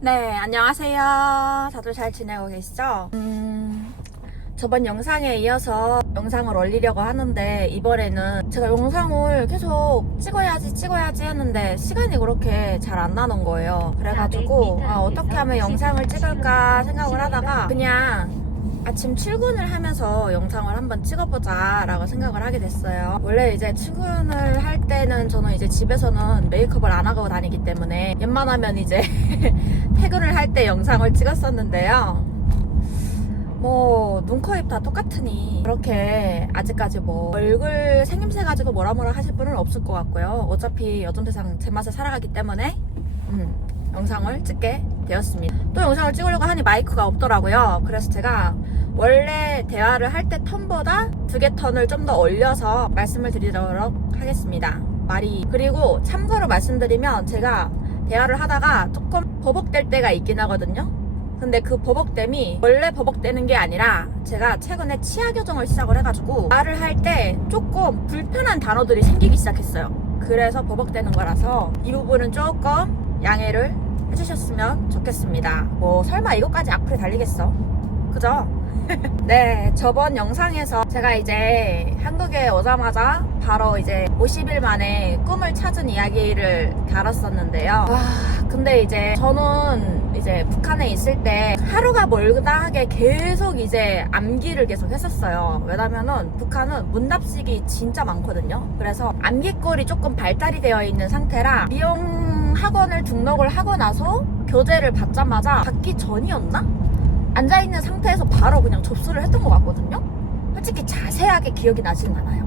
네, 안녕하세요. 다들 잘 지내고 계시죠? 저번 영상에 이어서 영상을 올리려고 하는데 이번에는 제가 영상을 계속 찍어야지 했는데 시간이 그렇게 잘 안 나는 거예요. 그래가지고 어떻게 하면 영상을 찍을까 생각을 하다가 그냥 아침 출근을 하면서 영상을 한번 찍어보자 라고 생각을 하게 됐어요. 원래 이제 출근을 할 때는 저는 이제 집에서는 메이크업을 안 하고 다니기 때문에 웬만하면 이제 퇴근을 할 때 영상을 찍었었는데요. 뭐 눈, 코, 입 다 똑같으니 그렇게 아직까지 뭐 얼굴 생김새 가지고 뭐라 하실 분은 없을 것 같고요. 어차피 요즘 세상 제 맛에 살아가기 때문에 영상을 찍게 되었습니다. 또 영상을 찍으려고 하니 마이크가 없더라고요. 그래서 제가 원래 대화를 할 때 톤보다 2개 톤을 좀 더 올려서 말씀을 드리도록 하겠습니다. 그리고 참고로 말씀드리면 제가 대화를 하다가 조금 버벅될 때가 있긴 하거든요. 근데 그 버벅댐이 원래 버벅대는 게 아니라 제가 최근에 치아 교정을 시작을 해가지고 말을 할 때 조금 불편한 단어들이 생기기 시작했어요. 그래서 버벅대는 거라서 이 부분은 조금 양해를 해주셨으면 좋겠습니다. 뭐 설마 이것까지 악플에 달리겠어? 그죠? 네, 저번 영상에서 제가 이제 한국에 오자마자 바로 이제 50일 만에 꿈을 찾은 이야기를 다뤘었는데요. 근데 이제 저는 이제 북한에 있을 때 하루가 멀다 하게 계속 이제 암기를 계속 했었어요. 왜냐면은 북한은 문답식이 진짜 많거든요. 그래서 암기꼴이 조금 발달이 되어 있는 상태라 미용 학원을 등록을 하고 나서 교재를 받자마자 받기 전이었나? 앉아있는 상태에서 바로 그냥 접수를 했던 것 같거든요. 솔직히 자세하게 기억이 나진 않아요.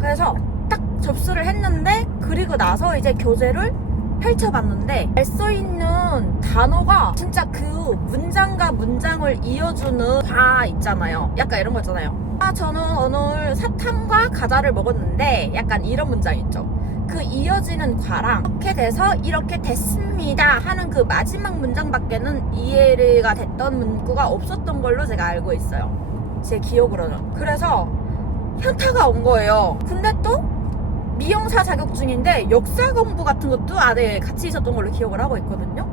그래서 딱 접수를 했는데 그리고 나서 이제 교재를 펼쳐봤는데 알 수 있는 단어가 진짜 그 문장과 문장을 이어주는 과 있잖아요. 약간 이런 거 있잖아요. 저는 오늘 사탕과 과자를 먹었는데 약간 이런 문장 있죠. 그 이어지는 과랑 이렇게 돼서 이렇게 됐습니다 하는 그 마지막 문장밖에는 이해가 됐던 문구가 없었던 걸로 제가 알고 있어요. 제 기억으로는. 그래서 현타가 온 거예요. 근데 또 미용사 자격증인데 역사 공부 같은 것도 안에 같이 있었던 걸로 기억을 하고 있거든요.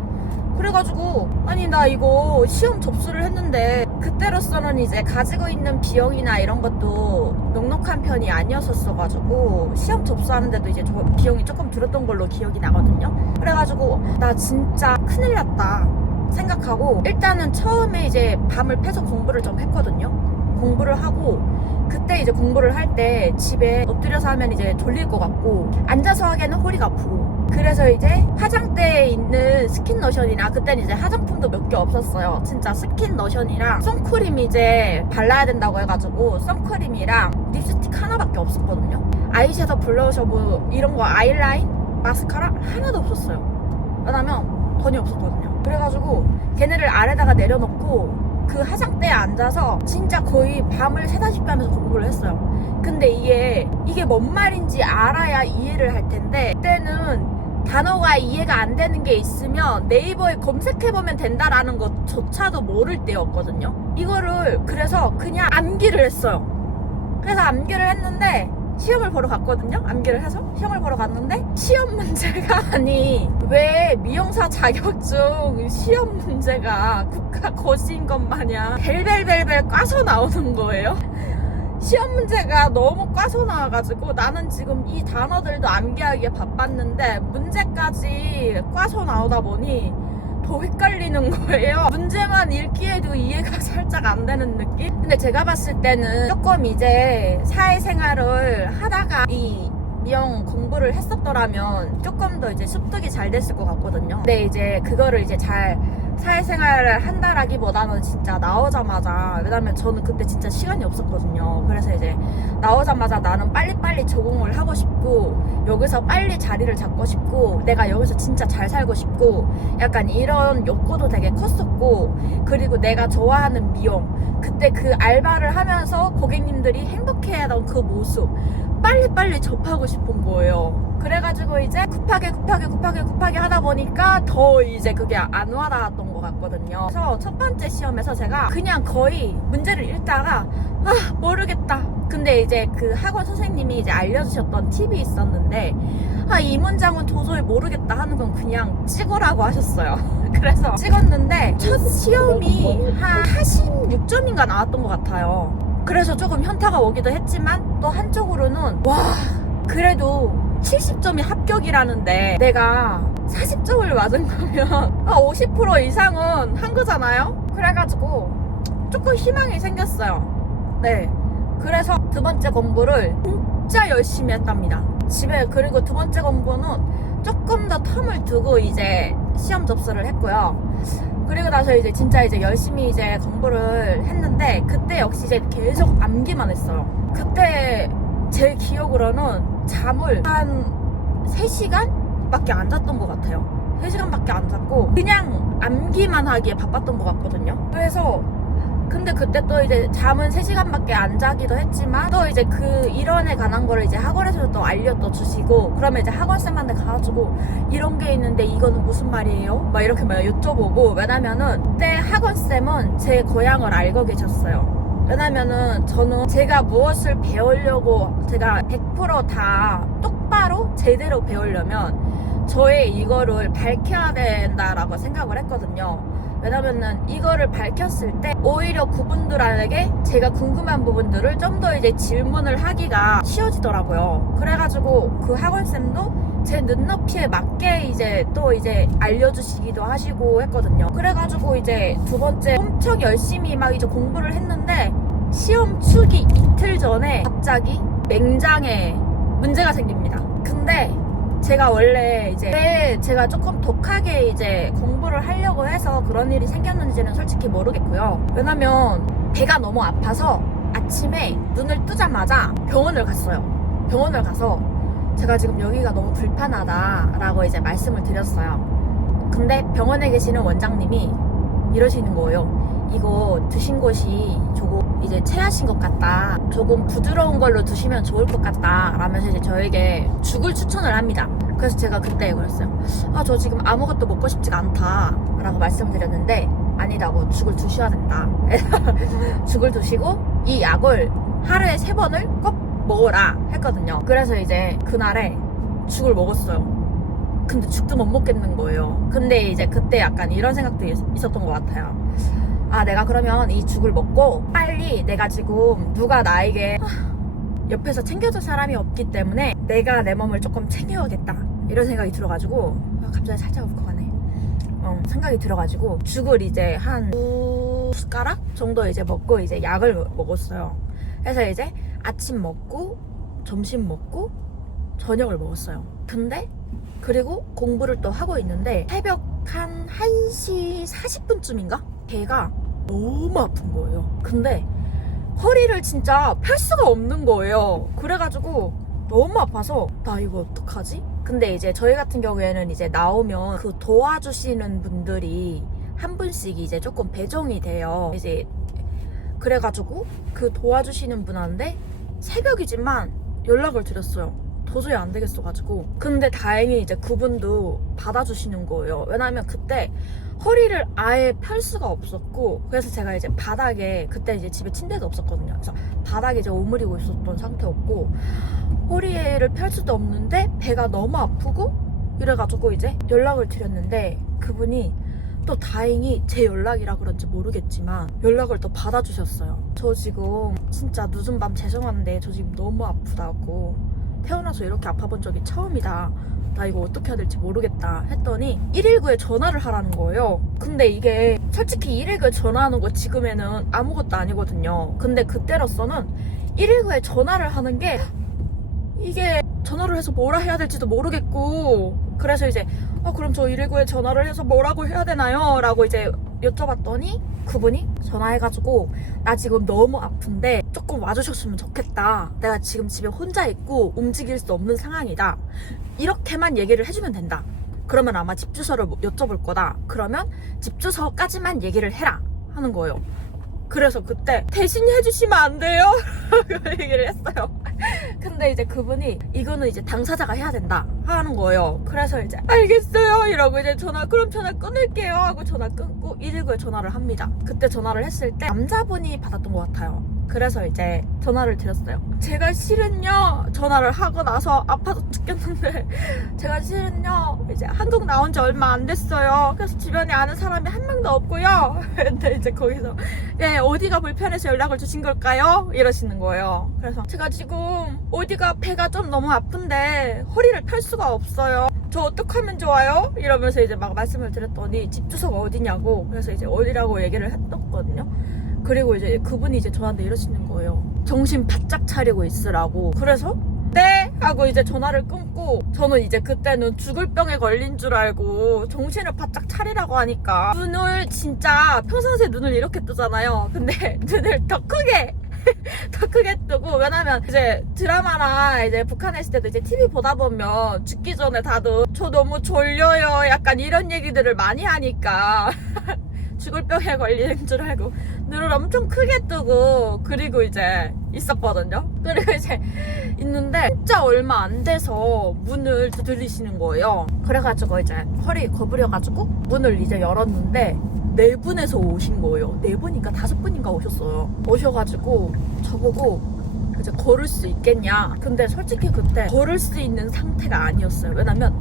그래가지고 아니 나 이거 시험 접수를 했는데 그때로서는 이제 가지고 있는 비용이나 이런 것도 넉넉한 편이 아니었었어가지고 시험 접수하는데도 이제 비용이 조금 들었던 걸로 기억이 나거든요. 그래가지고 나 진짜 큰일 났다 생각하고 일단은 처음에 이제 밤을 패서 공부를 좀 했거든요. 공부를 하고 그때 이제 공부를 할 때 집에 엎드려서 하면 이제 졸릴 것 같고 앉아서 하기에는 허리가 아프고 그래서 이제 화장대에 있는 스킨 로션이나 그때는 이제 화장품도 몇 개 없었어요. 진짜 스킨 로션이랑 선크림 이제 발라야 된다고 해가지고 선크림이랑 립스틱 하나밖에 없었거든요. 아이섀도우, 블러셔 뭐 이런 거 아이라인, 마스카라 하나도 없었어요. 왜냐면 돈이 없었거든요. 그래가지고 걔네를 아래다가 내려놓고 그 화장대에 앉아서 진짜 거의 밤을 새다시피 하면서 공부를 했어요. 근데 이게 뭔 말인지 알아야 이해를 할 텐데 그때는 단어가 이해가 안 되는 게 있으면 네이버에 검색해보면 된다라는 것조차도 모를 때였거든요. 이거를 그래서 그냥 암기를 했어요. 그래서 암기를 했는데 시험을 보러 갔거든요. 암기를 해서 시험을 보러 갔는데 시험 문제가 아니 왜 미용사 자격증 시험 문제가 국가 고시인 것 마냥 벨벨벨벨 꽈서 나오는 거예요. 시험 문제가 너무 꽈서 나와가지고 나는 지금 이 단어들도 암기하기에 바빴는데 문제까지 꽈서 나오다 보니 더 헷갈리는 거예요. 문제만 읽기에도 이해가 살짝 안 되는 느낌? 근데 제가 봤을 때는 조금 이제 사회생활을 하다가 이 미용 공부를 했었더라면 조금 더 이제 습득이 잘 됐을 것 같거든요. 근데 이제 그거를 이제 잘 사회생활을 한다라기보다는 진짜 나오자마자 왜냐면 저는 그때 진짜 시간이 없었거든요. 그래서 이제 나오자마자 나는 빨리빨리 적응을 하고 싶고 여기서 빨리 자리를 잡고 싶고 내가 여기서 진짜 잘 살고 싶고 약간 이런 욕구도 되게 컸었고 그리고 내가 좋아하는 미용 그때 그 알바를 하면서 고객님들이 행복해하던 그 모습 빨리빨리 접하고 싶은 거예요. 그래가지고 이제 급하게 하다 보니까 더 이제 그게 안 와닿았던 것 같거든요. 그래서 첫 번째 시험에서 제가 그냥 거의 문제를 읽다가 모르겠다. 근데 이제 그 학원 선생님이 이제 알려주셨던 팁이 있었는데 이 문장은 도저히 모르겠다 하는 건 그냥 찍으라고 하셨어요. 그래서 찍었는데 첫 시험이 한 46점인가 나왔던 것 같아요. 그래서 조금 현타가 오기도 했지만 또 한쪽으로는 와, 그래도 70점이 합격이라는데 내가 40점을 맞은 거면 한 50% 이상은 한 거잖아요. 그래가지고 조금 희망이 생겼어요. 네, 그래서 두 번째 공부를 진짜 열심히 했답니다. 집에. 그리고 두 번째 공부는 조금 더 텀을 두고 이제 시험 접수를 했고요. 그리고 나서 이제 진짜 이제 열심히 이제 공부를 했는데, 그때 역시 이제 계속 암기만 했어요. 그때 제 기억으로는 잠을 한 3시간 밖에 안 잤던 것 같아요. 3시간밖에 안 잤고 그냥 암기만 하기에 바빴던 것 같거든요. 그래서 근데 그때 또 이제 잠은 3시간밖에 안 자기도 했지만 또 이제 그 이론에 관한 거를 이제 학원에서 또 알려 주시고, 그러면 이제 학원쌤한테 가가지고 이런 게 있는데 이거는 무슨 말이에요? 막 이렇게 막 여쭤보고. 왜냐면은 그때 학원쌤은 제 고향을 알고 계셨어요. 왜냐면은 저는 제가 무엇을 배우려고 제가 100%다 똑바로 제대로 배우려면 저의 이거를 밝혀야 된다라고 생각을 했거든요. 왜냐면은 이거를 밝혔을 때 오히려 그분들에게 제가 궁금한 부분들을 좀 더 이제 질문을 하기가 쉬워지더라고요. 그래가지고 그 학원쌤도 제 눈높이에 맞게 이제 또 이제 알려주시기도 하시고 했거든요. 그래가지고 이제 두 번째 엄청 열심히 막 이제 공부를 했는데 시험 치기 이틀 전에 갑자기 맹장에 문제가 생깁니다. 근데 제가 원래 이제 왜 제가 조금 독하게 이제 공부를 하려고 해서 그런 일이 생겼는지는 솔직히 모르겠고요. 왜냐면 배가 너무 아파서 아침에 눈을 뜨자마자 병원을 갔어요. 병원을 가서 제가 지금 여기가 너무 불편하다라고 이제 말씀을 드렸어요. 근데 병원에 계시는 원장님이 이러시는 거예요. 이거 드신 것이 조금 이제 체하신 것 같다. 조금 부드러운 걸로 드시면 좋을 것 같다. 라면서 이제 저에게 죽을 추천을 합니다. 그래서 제가 그때 그랬어요. 저 지금 아무것도 먹고 싶지가 않다. 라고 말씀드렸는데 아니라고, 죽을 드셔야 된다. 죽을 드시고 이 약을 하루에 3번을 꼭 먹어라 했거든요. 그래서 이제 그날에 죽을 먹었어요. 근데 죽도 못 먹겠는 거예요. 근데 이제 그때 약간 이런 생각도 있었던 것 같아요. 내가 그러면 이 죽을 먹고 빨리, 내가 지금 누가 나에게 옆에서 챙겨줄 사람이 없기 때문에 내가 내 몸을 조금 챙겨야겠다, 이런 생각이 들어가지고 갑자기 살짝 울컥하네. 생각이 들어가지고 죽을 이제 한 2숟가락 정도 이제 먹고 이제 약을 먹었어요. 그래서 이제 아침 먹고 점심 먹고 저녁을 먹었어요. 근데 그리고 공부를 또 하고 있는데 새벽 한 1시 40분쯤인가? 배가 너무 아픈 거예요. 근데 허리를 진짜 펼 수가 없는 거예요. 그래가지고 너무 아파서 나 이거 어떡하지? 근데 이제 저희 같은 경우에는 이제 나오면 그 도와주시는 분들이 한 분씩 이제 조금 배정이 돼요. 이제 그래가지고 그 도와주시는 분한테 새벽이지만 연락을 드렸어요. 도저히 안 되겠어가지고. 근데 다행히 이제 그분도 받아주시는 거예요. 왜냐면 그때 허리를 아예 펼 수가 없었고, 그래서 제가 이제 바닥에, 그때 이제 집에 침대도 없었거든요. 그래서 바닥에 이제 오므리고 있었던 상태였고, 허리를 펼 수도 없는데 배가 너무 아프고 이래가지고 이제 연락을 드렸는데 그분이 또 다행히 제 연락이라 그런지 모르겠지만 연락을 또 받아주셨어요. 저 지금 진짜 늦은 밤 죄송한데 저 지금 너무 아프다고, 태어나서 이렇게 아파본 적이 처음이다, 나 이거 어떻게 해야 될지 모르겠다 했더니 119에 전화를 하라는 거예요. 근데 이게 솔직히 119에 전화하는 거 지금에는 아무것도 아니거든요. 근데 그때로서는 119에 전화를 하는 게, 이게 전화를 해서 뭐라 해야 될지도 모르겠고, 그래서 이제 그럼 저 119에 전화를 해서 뭐라고 해야 되나요? 라고 이제 여쭤봤더니 그분이 전화해가지고 나 지금 너무 아픈데 조금 와주셨으면 좋겠다, 내가 지금 집에 혼자 있고 움직일 수 없는 상황이다, 이렇게만 얘기를 해주면 된다. 그러면 아마 집 주소를 여쭤볼 거다. 그러면 집 주소까지만 얘기를 해라 하는 거예요. 그래서 그때 대신 해주시면 안 돼요? 얘기를 했어요. 근데 이제 그분이 이거는 이제 당사자가 해야 된다 하는 거예요. 그래서 이제 알겠어요 이러고 이제 그럼 전화 끊을게요 하고 전화 끊고 119에 전화를 합니다. 그때 전화를 했을 때 남자분이 받았던 것 같아요. 그래서 이제 전화를 드렸어요. 제가 실은요, 전화를 하고 나서 아파서 죽겠는데, 제가 실은요 이제 한국 나온 지 얼마 안 됐어요. 그래서 주변에 아는 사람이 한 명도 없고요. 근데 이제 거기서 예, 어디가 불편해서 연락을 주신 걸까요? 이러시는 거예요. 그래서 제가 지금 어디가 배가 좀 너무 아픈데 허리를 펼 수가 없어요. 저 어떡하면 좋아요? 이러면서 이제 막 말씀을 드렸더니 집 주소가 어디냐고. 그래서 이제 어디라고 얘기를 했었거든요. 그리고 이제 그분이 이제 저한테 이러시는 거예요. 정신 바짝 차리고 있으라고. 그래서 네? 하고 이제 전화를 끊고, 저는 이제 그때는 죽을 병에 걸린 줄 알고 정신을 바짝 차리라고 하니까 눈을 진짜 평상시에 눈을 이렇게 뜨잖아요. 근데 눈을 더 크게 더 크게 뜨고, 왜냐면 이제 드라마나 이제 북한에 있을 때도 이제 TV 보다 보면 죽기 전에 다들 저 너무 졸려요 약간 이런 얘기들을 많이 하니까 죽을 병에 걸리는 줄 알고 눈을 엄청 크게 뜨고, 그리고 이제 있었거든요. 그리고 이제 있는데 진짜 얼마 안 돼서 문을 두드리시는 거예요. 그래가지고 이제 허리 거부려가지고 문을 이제 열었는데 4분에서 오신 거예요. 4분인가 5분인가 오셨어요. 오셔가지고 저보고 이제 걸을 수 있겠냐. 근데 솔직히 그때 걸을 수 있는 상태가 아니었어요. 왜냐면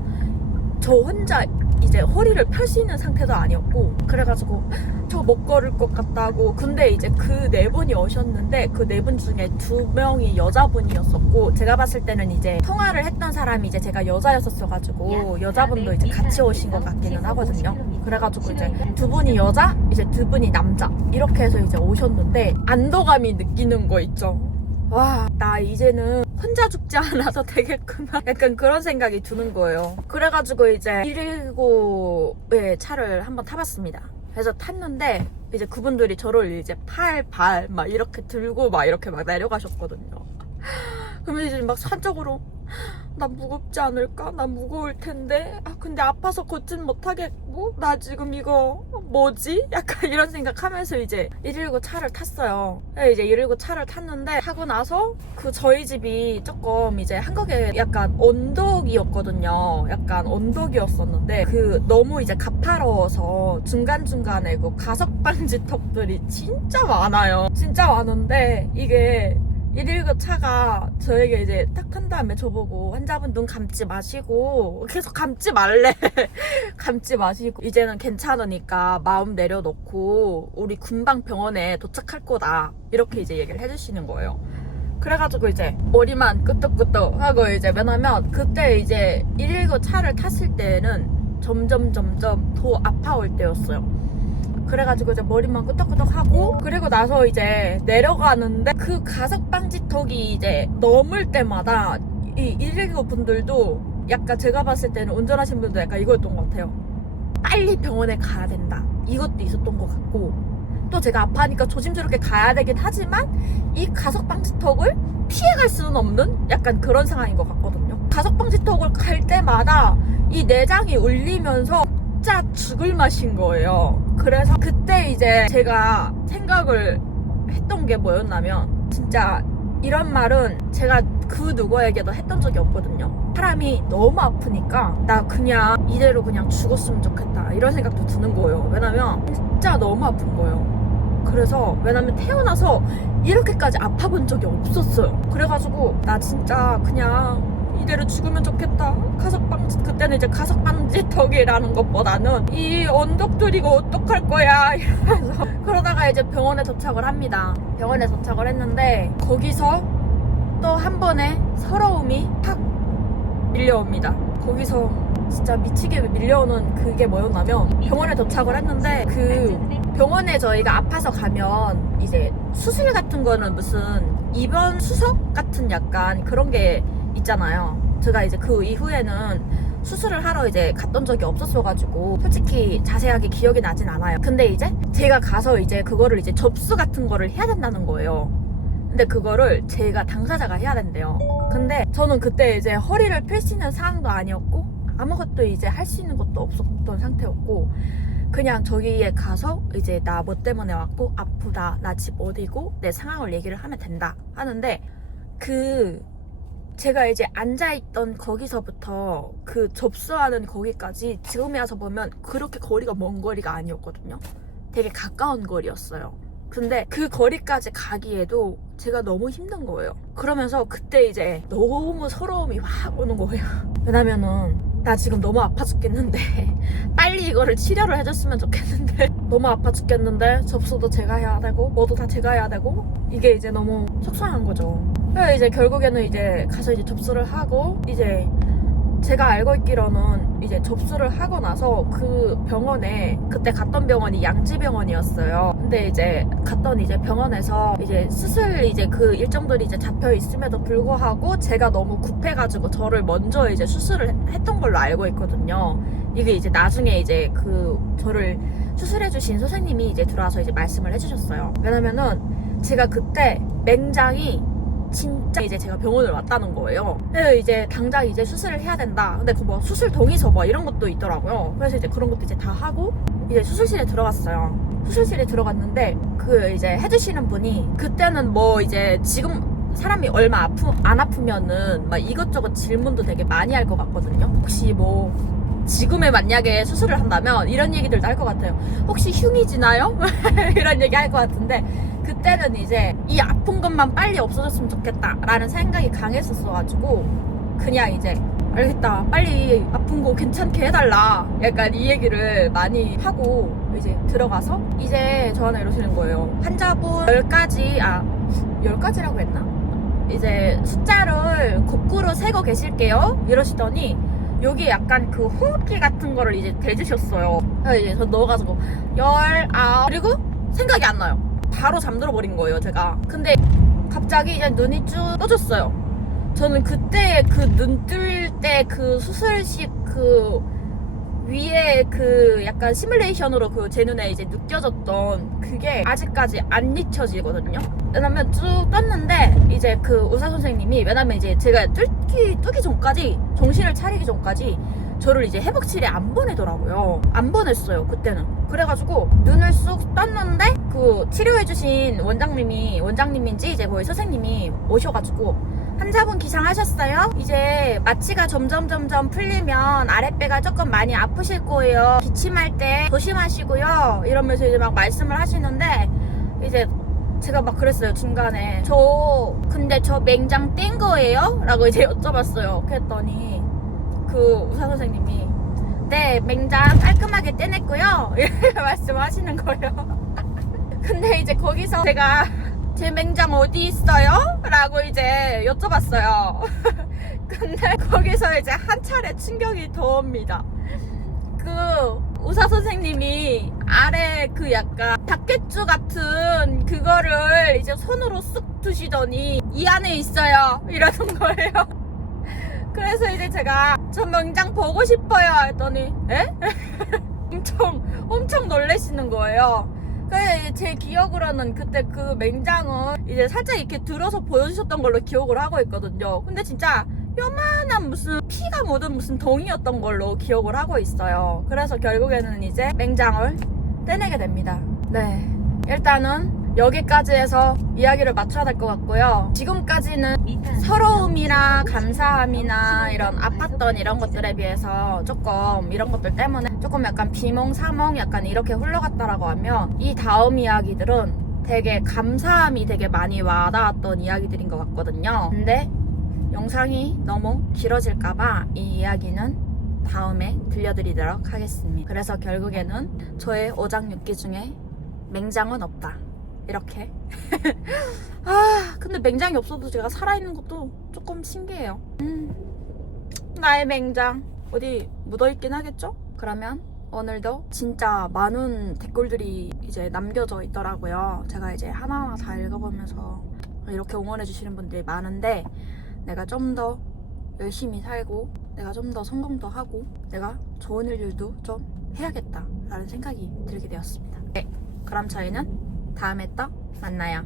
저 혼자 이제 허리를 펼 수 있는 상태도 아니었고, 그래가지고 저 못 걸을 것 같다고. 근데 이제 그 4분이 오셨는데 그 4분 중에 2명이 여자분이었었고, 제가 봤을 때는 이제 통화를 했던 사람이 이제 제가 여자였었어가지고 여자분도 이제 같이 오신 것 같기는 하거든요. 그래가지고 이제 2분이 여자, 이제 2분이 남자, 이렇게 해서 이제 오셨는데 안도감이 느끼는 거 있죠. 와, 나 이제는 혼자 죽지 않아도 되겠구나, 약간 그런 생각이 드는 거예요. 그래가지고 이제 119의 차를 한번 타봤습니다. 그래서 탔는데 이제 그분들이 저를 이제 발 막 이렇게 들고 막 이렇게 막 내려가셨거든요. 그러면 이제 막 산적으로 나 무겁지 않을까? 나 무거울 텐데. 아, 근데 아파서 걷진 못하겠고, 나 지금 이거 뭐지? 약간 이런 생각하면서 이제 119 차를 탔어요. 이제 119 차를 탔는데, 타고 나서 그 저희 집이 조금 이제 한국에 약간 언덕이었거든요. 약간 언덕이었었는데, 그 너무 이제 가파로워서 중간중간에 그 가석방지턱들이 진짜 많아요. 진짜 많은데 이게 119 차가 저에게 이제 딱 탄 다음에 저보고 환자분 눈 감지 마시고, 계속 감지 말래. 감지 마시고 이제는 괜찮으니까 마음 내려놓고 우리 금방 병원에 도착할 거다, 이렇게 이제 얘기를 해주시는 거예요. 그래가지고 이제 머리만 끄덕끄덕 하고, 이제 왜냐면 그때 이제 119 차를 탔을 때는 점점 더 아파올 때였어요. 그래가지고 이제 머리만 끄덕끄덕 하고, 그리고 나서 이제 내려가는데 그 가석방지턱이 이제 넘을 때마다 이 119 분들도 약간, 제가 봤을 때는 운전하신 분도 약간 이거였던 것 같아요. 빨리 병원에 가야 된다, 이것도 있었던 것 같고, 또 제가 아파하니까 조심스럽게 가야 되긴 하지만 이 가석방지턱을 피해갈 수는 없는 약간 그런 상황인 것 같거든요. 가석방지턱을 갈 때마다 이 내장이 울리면서 진짜 죽을 맛인 거예요. 그래서 그때 이제 제가 생각을 했던 게 뭐였냐면, 진짜 이런 말은 제가 그 누구에게도 했던 적이 없거든요. 사람이 너무 아프니까 나 그냥 이대로 그냥 죽었으면 좋겠다, 이런 생각도 드는 거예요. 왜냐면 진짜 너무 아픈 거예요. 그래서 왜냐면 태어나서 이렇게까지 아파본 적이 없었어요. 그래가지고 나 진짜 그냥 이대로 죽으면 좋겠다. 그때는 이제 가석방지턱이라는 것보다는 이 언덕들 이거 어떡할 거야 이러면서 그러다가 이제 병원에 도착을 합니다. 병원에 도착을 했는데 거기서 또 한 번의 서러움이 팍 밀려옵니다. 거기서 진짜 미치게 밀려오는 그게 뭐였냐면, 병원에 도착을 했는데 그 병원에 저희가 아파서 가면 이제 수술 같은 거는 무슨 입원 수석 같은 약간 그런 게 있잖아요. 제가 이제 그 이후에는 수술을 하러 이제 갔던 적이 없었어가지고 솔직히 자세하게 기억이 나진 않아요. 근데 이제 제가 가서 이제 그거를 이제 접수 같은 거를 해야 된다는 거예요. 근데 그거를 제가 당사자가 해야 된대요. 근데 저는 그때 이제 허리를 펼 수 있는 상황도 아니었고 아무것도 이제 할 수 있는 것도 없었던 상태였고, 그냥 저기에 가서 이제 나 뭐 때문에 왔고 아프다, 나 집 어디고 내 상황을 얘기를 하면 된다 하는데, 제가 이제 앉아있던 거기서부터 그 접수하는 거기까지 지금에 와서 보면 그렇게 거리가 먼 거리가 아니었거든요. 되게 가까운 거리였어요. 근데 그 거리까지 가기에도 제가 너무 힘든 거예요. 그러면서 그때 이제 너무 서러움이 확 오는 거예요. 왜냐면은 나 지금 너무 아파 죽겠는데 빨리 이거를 치료를 해줬으면 좋겠는데 너무 아파 죽겠는데 접수도 제가 해야 되고 뭐도 다 제가 해야 되고 이게 이제 너무 속상한 거죠. 그래서 이제 결국에는 이제 가서 이제 접수를 하고 이제 제가 알고 있기로는 이제 접수를 하고 나서 그 병원에 그때 갔던 병원이 양지병원이었어요. 근데 이제 갔던 이제 병원에서 이제 수술 이제 그 일정들이 이제 잡혀 있음에도 불구하고 제가 너무 급해가지고 저를 먼저 이제 수술을 했던 걸로 알고 있거든요. 이게 이제 나중에 이제 그 저를 수술해주신 선생님이 이제 들어와서 이제 말씀을 해주셨어요. 왜냐면은 제가 그때 맹장이 진짜 이제 제가 병원을 왔다는 거예요. 그래서 이제 당장 이제 수술을 해야 된다. 근데 그 뭐 수술 동의서 뭐 이런 것도 있더라고요. 그래서 이제 그런 것도 이제 다 하고 이제 수술실에 들어갔어요. 수술실에 들어갔는데 그 이제 해주시는 분이 그때는 뭐 이제 지금 사람이 얼마 안 아프면은 막 이것저것 질문도 되게 많이 할 것 같거든요. 혹시 뭐 지금에 만약에 수술을 한다면 이런 얘기들도 할 것 같아요. 혹시 흉이 지나요? 이런 얘기 할 것 같은데 그때는 이제 이 아픈 것만 빨리 없어졌으면 좋겠다 라는 생각이 강했었어가지고 그냥 이제 알겠다 빨리 아픈 거 괜찮게 해달라 약간 이 얘기를 많이 하고 이제 들어가서 이제 저한테 이러시는 거예요. 환자분 10가지라고 했나? 이제 숫자를 거꾸로 세고 계실게요 이러시더니 여기 약간 그 호흡기 같은 거를 이제 대주셨어요. 그래서 이제 저 넣어가지고 19 그리고 생각이 안 나요. 바로 잠들어 버린 거예요 제가. 근데 갑자기 이제 눈이 쭉 떠졌어요. 저는 그때 그 눈 뜰 때 그 수술식 그 위에 그 약간 시뮬레이션으로 그 제 눈에 이제 느껴졌던 그게 아직까지 안 잊혀지거든요. 왜냐면 쭉 떴는데 이제 그 의사 선생님이 왜냐면 이제 제가 뜨기 전까지 정신을 차리기 전까지 저를 이제 회복실에 안 보내더라고요. 안 보냈어요 그때는. 그래가지고 눈을 쑥 떴는데 그 치료해주신 원장님인지 이제 거의 선생님이 오셔가지고 환자분 기상하셨어요? 이제 마취가 점점 풀리면 아랫배가 조금 많이 아프실 거예요. 기침할 때 조심하시고요. 이러면서 이제 막 말씀을 하시는데 이제 제가 막 그랬어요 중간에. 근데 저 맹장 뗀 거예요? 라고 이제 여쭤봤어요. 그랬더니 그 의사 선생님이 네 맹장 깔끔하게 떼냈고요 이렇게 말씀하시는 거예요. 근데 이제 거기서 제가 제 맹장 어디 있어요? 라고 이제 여쭤봤어요. 근데 거기서 이제 한 차례 충격이 더 옵니다. 그 의사 선생님이 아래 그 약간 닭ket주 같은 그거를 이제 손으로 쓱 드시더니 이 안에 있어요 이러는 거예요. 그래서 이제 제가 저 맹장 보고 싶어요 했더니 에? 엄청 놀라시는 거예요. 그래서 제 기억으로는 그때 그 맹장은 이제 살짝 이렇게 들어서 보여주셨던 걸로 기억을 하고 있거든요. 근데 진짜 요만한 무슨 피가 묻은 무슨 덩이였던 걸로 기억을 하고 있어요. 그래서 결국에는 이제 맹장을 떼내게 됩니다. 네, 일단은 여기까지 해서 이야기를 맞춰야 될 것 같고요. 지금까지는 서러움이나 감사함이나 이런 아팠던 이런 것들에 비해서 조금 이런 것들 때문에 조금 약간 비몽사몽 약간 이렇게 흘러갔다라고 하면 이 다음 이야기들은 되게 감사함이 되게 많이 와닿았던 이야기들인 것 같거든요. 근데 영상이 너무 길어질까봐 이 이야기는 다음에 들려드리도록 하겠습니다. 그래서 결국에는 저의 오장육기 중에 맹장은 없다 이렇게. 근데 맹장이 없어도 제가 살아있는 것도 조금 신기해요. 나의 맹장 어디 묻어있긴 하겠죠? 그러면 오늘도 진짜 많은 댓글들이 이제 남겨져 있더라고요. 제가 이제 하나하나 다 읽어보면서 이렇게 응원해주시는 분들이 많은데 내가 좀 더 열심히 살고 내가 좀 더 성공도 하고 내가 좋은 일들도 좀 해야겠다 라는 생각이 들게 되었습니다. 네, 그럼 저희는 다음에 또 만나요.